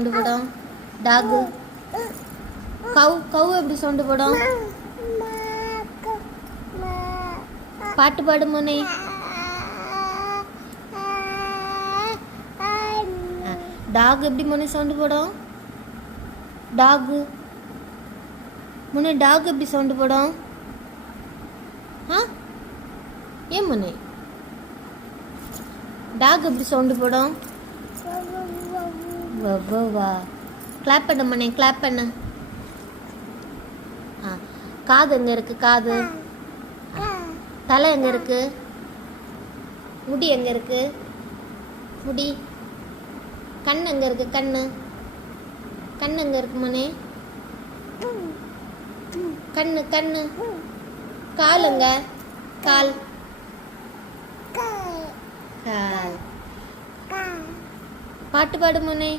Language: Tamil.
சவுண்டு போடும்? டாகு. கவு கவு எப்படி சவுண்டு போடும்? பாட்டு பாடு மோனே. டாக் எப்படி மோனே சவுண்டு போடும்? டாகு. மோனே டாக் எப்படி சவுண்டு போடும்? ஆ ஏன் மோனே டாக் எப்படி சவுண்டு போடும்? வா கிளாப் பண்ணு மோனே, கிளாப் பண்ணு. காது எங்கே இருக்கு? காது. தலை எங்கே இருக்கு? முடி எங்கே இருக்கு? முடி. கண் எங்கே இருக்கு? கண்ணு. கண் எங்கே இருக்கு மோனே? கண்ணு கண்ணு. கால் எங்க? கால். கால். பாட்டு பாடு மோனே.